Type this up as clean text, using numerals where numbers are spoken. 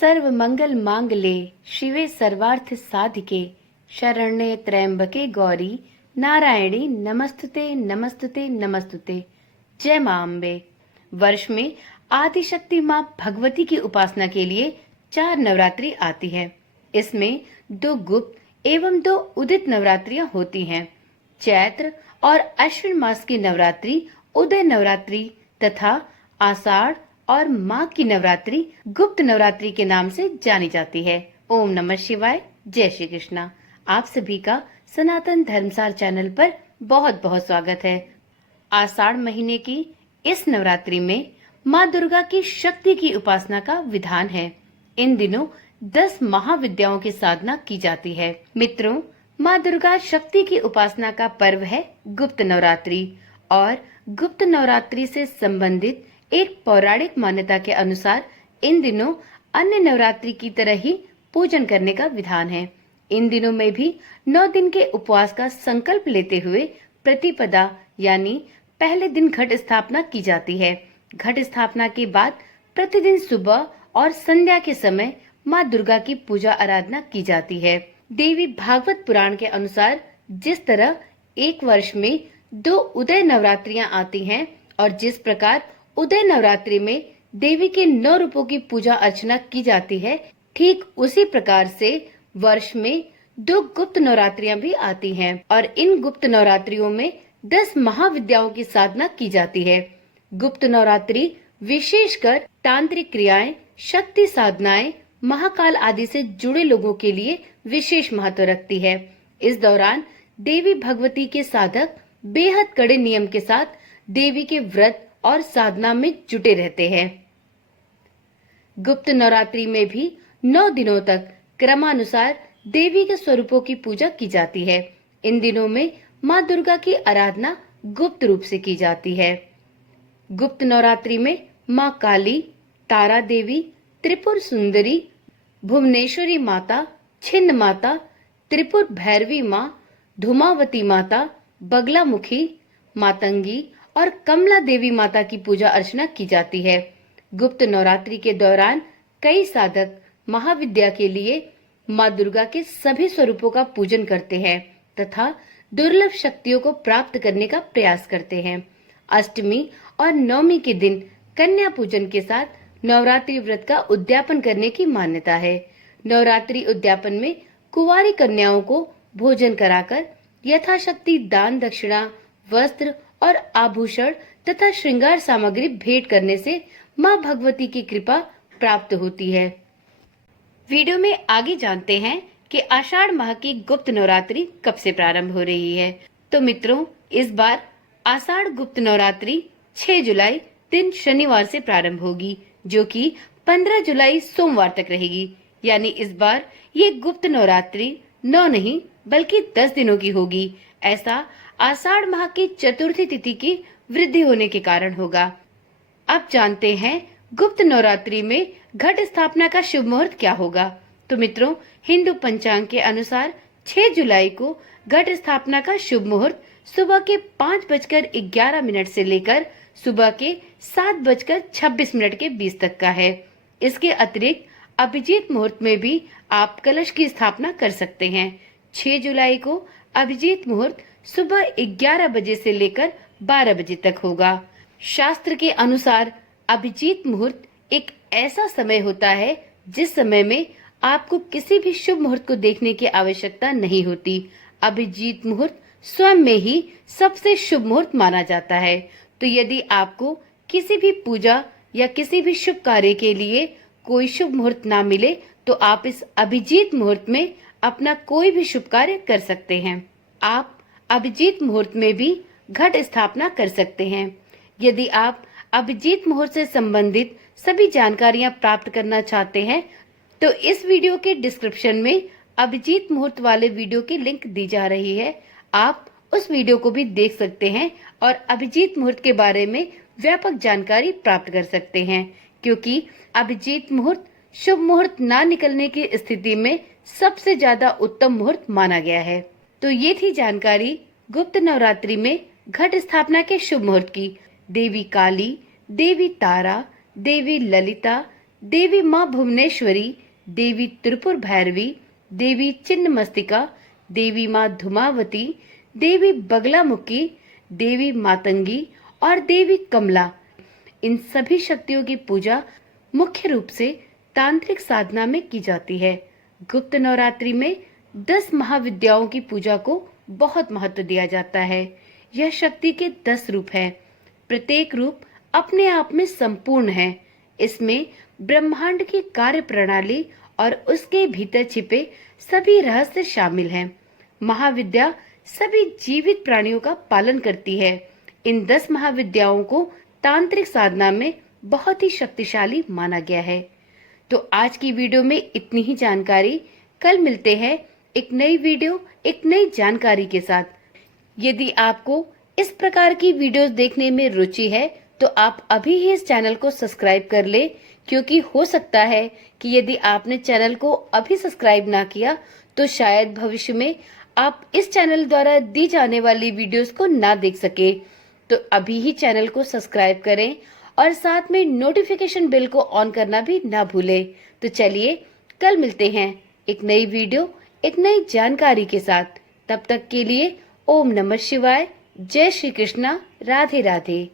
सर्व मंगल मांगले शिवे सर्वार्थ साधिके शरण्ये त्र्यंबके गौरी नारायणी नमस्तुते नमस्तुते नमस्तुते। जय मां अम्बे। वर्ष में आदिशक्ति मां भगवती की उपासना के लिए 4 नवरात्रि आती है। इसमें 2 गुप्त एवं 2 उदित नवरात्रियां होती हैं। चैत्र और अश्विन मास की नवरात्रि उदय नवरात्रि तथा आषाढ़ और माघ की नवरात्रि गुप्त नवरात्रि के नाम से जानी जाती है। ओम नमः शिवाय। जय श्री कृष्णा। आप सभी का सनातन धर्मसार चैनल पर बहुत बहुत स्वागत है। आषाढ़ महीने की इस नवरात्रि में माँ दुर्गा की शक्ति की उपासना का विधान है। इन दिनों 10 महाविद्याओं की साधना की जाती है। मित्रों, माँ दुर्गा शक्ति की उपासना का पर्व है गुप्त नवरात्रि और गुप्त नवरात्रि से संबंधित एक पौराणिक मान्यता के अनुसार इन दिनों अन्य नवरात्रि की तरह ही पूजन करने का विधान है। इन दिनों में भी 9 दिन के उपवास का संकल्प लेते हुए प्रतिपदा यानी पहले दिन घट स्थापना की जाती है। घट स्थापना के बाद प्रतिदिन सुबह और संध्या के समय माँ दुर्गा की पूजा आराधना की जाती है। देवी भागवत पुराण के अनुसार जिस तरह एक वर्ष में 2 उदय नवरात्रियां आती हैं और जिस प्रकार उदय नवरात्रि में देवी के 9 रूपों की पूजा अर्चना की जाती है, ठीक उसी प्रकार से वर्ष में 2 गुप्त नवरात्रियां भी आती हैं और इन गुप्त नवरात्रियों में 10 महाविद्याओं की साधना की जाती है। गुप्त नवरात्रि विशेषकर तांत्रिक क्रियाएं, शक्ति साधनाएं, महाकाल आदि से जुड़े लोगों के लिए विशेष महत्व रखती है। इस दौरान देवी भगवती के साधक बेहद कड़े नियम के साथ देवी के व्रत और साधना में जुटे रहते हैं। गुप्त नवरात्रि में भी 9 दिनों तक क्रमानुसार देवी के स्वरूपों की पूजा की जाती है। इन दिनों में माँ दुर्गा की आराधना गुप्त रूप से की जाती है। गुप्त नवरात्रि में माँ काली, तारा देवी, त्रिपुर सुंदरी, भुवनेश्वरी माता, छिन्न माता, त्रिपुर भैरवी माँ, धूमावती माता, बगलामुखी, मातंगी और कमला देवी माता की पूजा अर्चना की जाती है। गुप्त नवरात्रि के दौरान कई साधक महाविद्या के लिए माँ दुर्गा के सभी स्वरूपों का पूजन करते हैं तथा दुर्लभ शक्तियों को प्राप्त करने का प्रयास करते हैं। अष्टमी और नवमी के दिन कन्या पूजन के साथ नवरात्रि व्रत का उद्यापन करने की मान्यता है। नवरात्रि उद्यापन में कुंवारी कन्याओं को भोजन कराकर यथाशक्ति दान दक्षिणा, वस्त्र और आभूषण तथा श्रृंगार सामग्री भेंट करने से माँ भगवती की कृपा प्राप्त होती है। वीडियो में आगे जानते हैं कि आषाढ़ माह की गुप्त नवरात्रि कब से प्रारंभ हो रही है। तो मित्रों, इस बार आषाढ़ गुप्त नवरात्रि 6 जुलाई दिन शनिवार से प्रारंभ होगी, जो कि 15 जुलाई सोमवार तक रहेगी। यानी इस बार ये गुप्त नवरात्रि 9 नहीं बल्कि 10 दिनों की होगी। ऐसा आषाढ़ माह की चतुर्थी तिथि की वृद्धि होने के कारण होगा। अब जानते हैं गुप्त नवरात्रि में घट स्थापना का शुभ मुहूर्त क्या होगा। तो मित्रों, हिंदू पंचांग के अनुसार 6 जुलाई को घट स्थापना का शुभ मुहूर्त सुबह के 5:11 से लेकर सुबह के 7:26 के बीच तक का है। इसके अतिरिक्त अभिजीत मुहूर्त में भी आप कलश की स्थापना कर सकते हैं। 6 जुलाई को अभिजीत मुहूर्त सुबह 11 बजे से लेकर 12 बजे तक होगा। शास्त्र के अनुसार अभिजीत मुहूर्त एक ऐसा समय होता है जिस समय में आपको किसी भी शुभ मुहूर्त को देखने की आवश्यकता नहीं होती। अभिजीत मुहूर्त स्वयं में ही सबसे शुभ मुहूर्त माना जाता है। तो यदि आपको किसी भी पूजा या किसी भी शुभ कार्य के लिए कोई शुभ मुहूर्त ना मिले तो आप इस अभिजीत मुहूर्त में अपना कोई भी शुभ कार्य कर सकते हैं। आप अभिजीत मुहूर्त में भी घट स्थापना कर सकते हैं। यदि आप अभिजीत मुहूर्त से संबंधित सभी जानकारियां प्राप्त करना चाहते हैं तो इस वीडियो के डिस्क्रिप्शन में अभिजीत मुहूर्त वाले वीडियो की लिंक दी जा रही है। आप उस वीडियो को भी देख सकते हैं और अभिजीत मुहूर्त के बारे में व्यापक जानकारी प्राप्त कर सकते हैं, क्योंकि अभिजीत मुहूर्त शुभ मुहूर्त ना निकलने की स्थिति में सबसे ज्यादा उत्तम मुहूर्त माना गया है। तो ये थी जानकारी गुप्त नवरात्रि में घट स्थापना के शुभ मुहूर्त की। देवी काली, देवी तारा, देवी ललिता, देवी माँ भुवनेश्वरी, देवी त्रिपुर भैरवी, देवी चिन्नमस्तिका, देवी माँ धुमावती, देवी बगलामुखी, देवी मातंगी और देवी कमला। इन सभी शक्तियों की पूजा मुख्य रूप से तांत्रिक साधना में की जाती है। गुप्त नवरात्रि में 10 महाविद्याओं की पूजा को बहुत महत्व दिया जाता है। यह शक्ति के 10 रूप हैं। प्रत्येक रूप अपने आप में संपूर्ण है। इसमें ब्रह्मांड की कार्य प्रणाली और उसके भीतर छिपे सभी रहस्य शामिल हैं। महाविद्या सभी जीवित प्राणियों का पालन करती है। इन 10 महाविद्याओं को तांत्रिक साधना में बहुत ही शक्तिशाली माना गया है। तो आज की वीडियो में इतनी ही जानकारी। कल मिलते हैं एक नई वीडियो, एक नई जानकारी के साथ। यदि आपको इस प्रकार की वीडियोस देखने में रुचि है तो आप अभी ही इस चैनल को सब्सक्राइब कर ले, क्योंकि हो सकता है कि यदि आपने चैनल को अभी सब्सक्राइब ना किया तो शायद भविष्य में आप इस चैनल द्वारा दी जाने वाली वीडियोस को ना देख सके। तो अभी ही चैनल को सब्सक्राइब करें और साथ में नोटिफिकेशन बेल को ऑन करना भी ना भूलें। तो चलिए कल मिलते हैं एक नई वीडियो, एक नई जानकारी के साथ। तब तक के लिए ओम नमः शिवाय, जय श्री कृष्णा, राधे राधे।